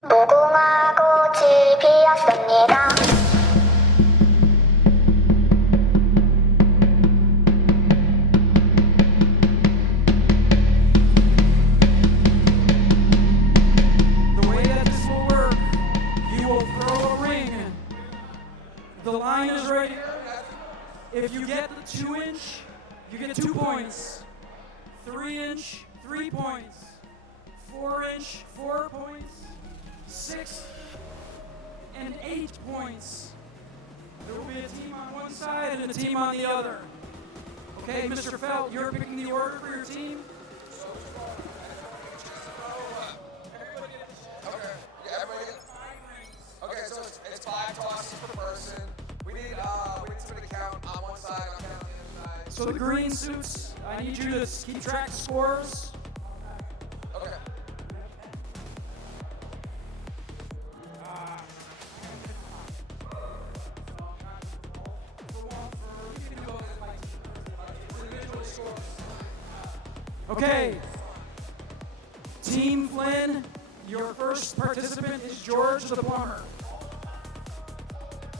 무궁화 꽃이 피었습니다. The way that this will work, you will throw a ring. The line is right here. If you get the 2-inch, you get 2 points. 3-inch, 3 points. 4-inch, 4 points. 6 and 8 points. There will be a team on one side and a team on the other. Okay, Mr. Felt, you're picking the order for your team. Okay, so it's 5 tosses per person. We need somebody to count on one side, I'm counting on the other side. So the green suits, I need you to keep track of scores. Okay. Okay. Team Flynn, your first participant is George the plumber.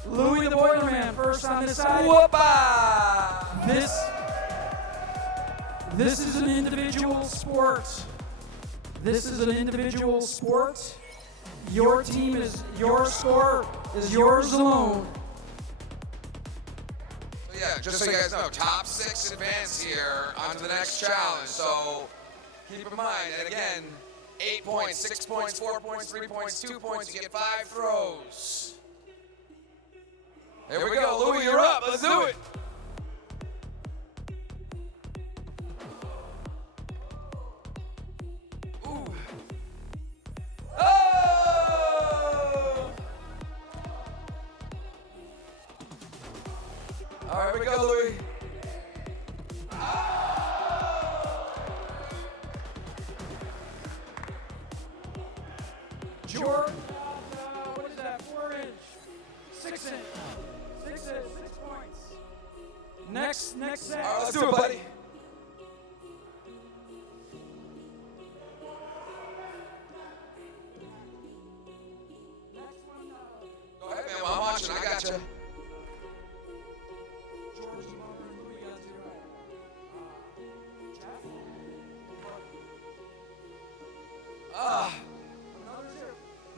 Louie the boilerman, first on this side. Whoopah! This is an individual sport. This is an individual sport. Your team is, your score is yours alone. Yeah, just so you guys know, top 6 advance here onto the next challenge. So keep in mind, and again, 8 points, 6 points, 4 points, 3 points, 2 points. You get 5 throws. Here we go, Louie, you're up. Let's do it. Ooh. Oh! All right, here we go, Louie. George, what is that, 4-inch, 6-inch, 6 points. Next set. All right, let's do it, buddy. Next one, Go ahead, man. Well, I'm watching. I got you. George, who you got to right? Jeff?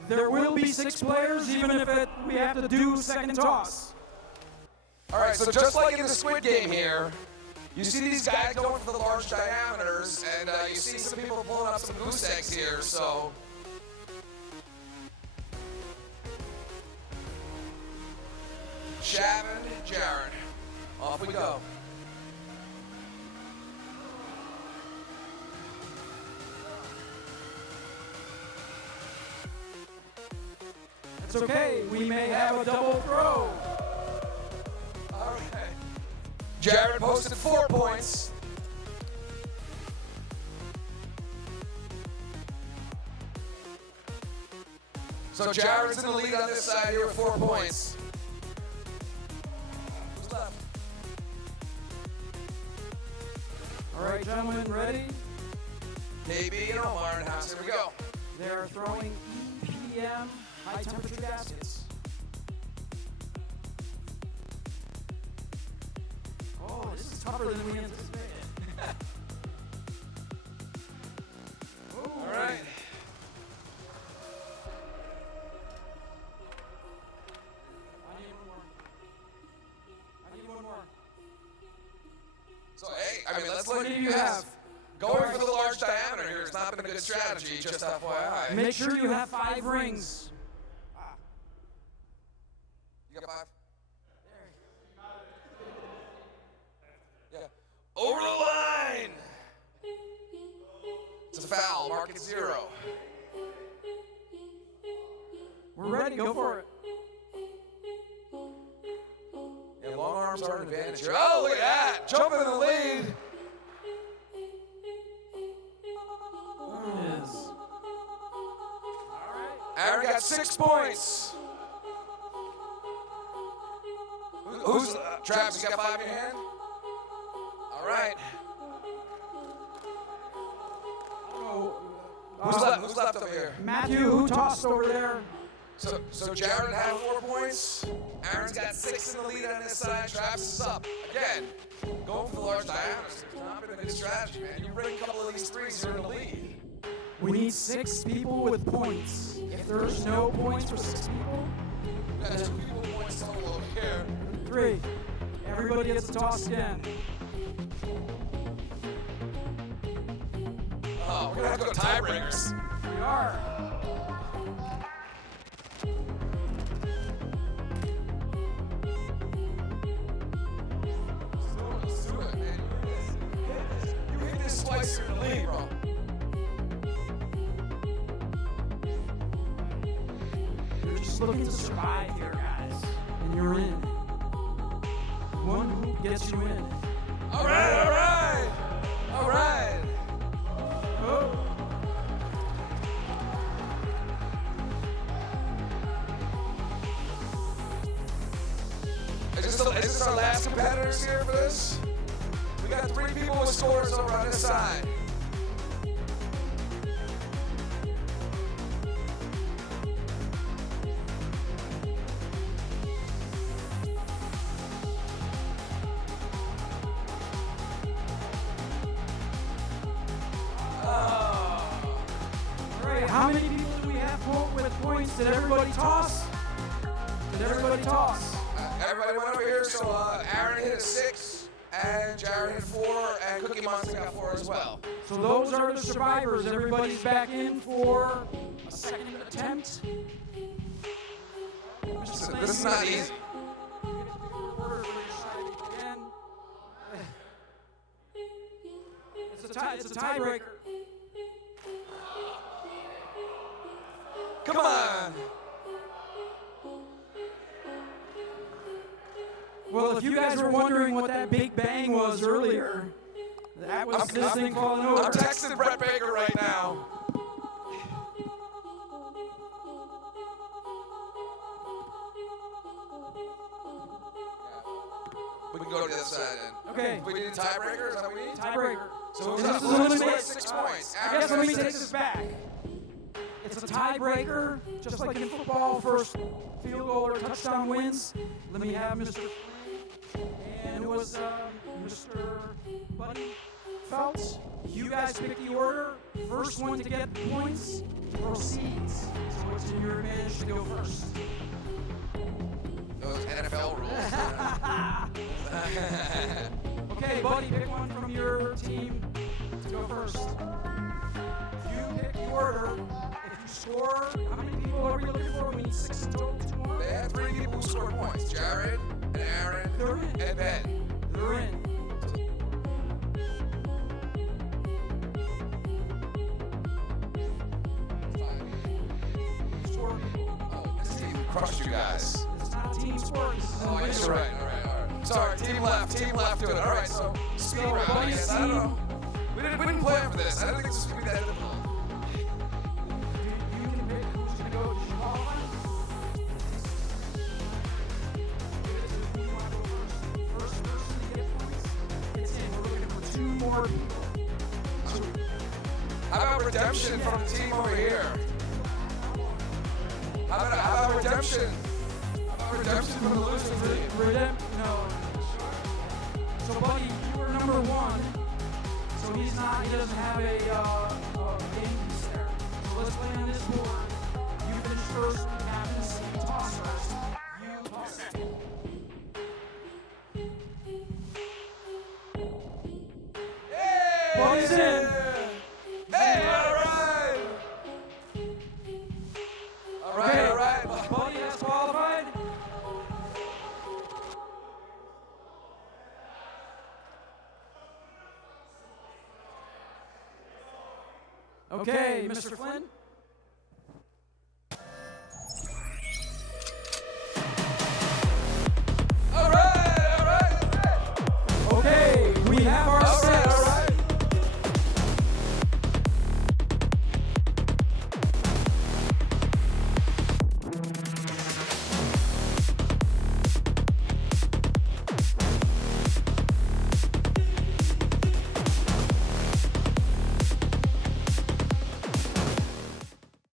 There will be 6 players, even if we have to do second toss. All right, so just like in the Squid Game here, you see these guys going for the large diameters, and you see some people pulling up some goose eggs here, so. Shavin, Jared, off we go. It's okay, we may have a double throw. All right. Jared posted 4 points. So Jared's in the lead on this side here with 4 points. Who's left? All right, gentlemen, ready? KB and Omar in house. Here we go. They're throwing EPDM high temperature gaskets. Oh, this is tougher than we anticipated. All right. I need one more. So, hey, I mean, let's What look do at you have? Going for the large diameter here has not been a good strategy, just FYI. Make sure you have 5 rings. You got 5? Yeah. Over the line! It's a foul. Mark it 0. We're ready, go for it. Yeah, long arms are an advantage here. Oh, look at that! Jumping in the lead. It is. Aaron got 6 points. Who's Travis? You got 5 in your hand? All right. Who's left over here? Matthew, who tossed over there? So Jared had 4 points. Aaron's got 6 in the lead on this side. Travis is up. Again, going for the large diameters. It's not been a good strategy, man. You bring a couple of these threes, you're in the lead. We need 6 people with points. If there's no points for 6 people, We got 2 people with points total over here. 3. Everybody gets a toss again. Oh, we're gonna have to go tiebreakers. We are. Let's do it, man. You hit this twice, you're in the lead, bro. You're just looking to survive here, guys. And you're in. One hoop gets you in. All right, all right, all right. Oh. Is this our last competitors here for this? We got 3 people with scores over on this side. How many people do we have with points? Did everybody toss? Did everybody toss? Everybody went over here, so Aaron hit a 6, and Jared hit 4, and Cookie Monster got 4 as well. So those are the survivors. Everybody's back in for a second attempt. This is not easy. It's a tiebreaker. Come on. Well, if you guys were wondering what that big bang was earlier, that was this thing falling over. I'm texting Brett Baker right now. We can go to the other side then. Okay. We need a tiebreaker? Is that what we need? Tiebreaker. So This who's is up? eliminated. 6 points. I guess let me take this back. It's a tiebreaker, just like in football. First field goal or touchdown wins. Let me have Mr. And it was Mr. Buddy Feltz. You guys pick the order. First one to get points proceeds. So it's in your advantage to go first. Those NFL rules. Okay, Buddy, pick one from your team to go first. You pick the order. If you score, how many people are we looking for? We need 6 in total, 2 more. They had 3 people who scored points. Jared, and Aaron, They're in. and Ben. They're in. Score people. Oh, this team crushed you guys. It's not team sport. This is Oh, I guess you're right. All right. Sorry, team left do it. All right, so speed round, I guess. I don't know. We didn't plan for this. I don't think it's just going to be that difficult. You can pick who's going to go to qualify. Who you want to go first? First person to get points gets in. We're looking for 2 more people. How about redemption from the team over here? How about redemption? How about redemption from the losing team? No. So, Buddy, you were number 1. So he doesn't have a game piece there. So let's play on this board. You finish first, we have this toss first. You toss second. Buddy's in. Hey, all right. All right, Okay. all right. Buddy has qualified. Okay, Mr. Flynn.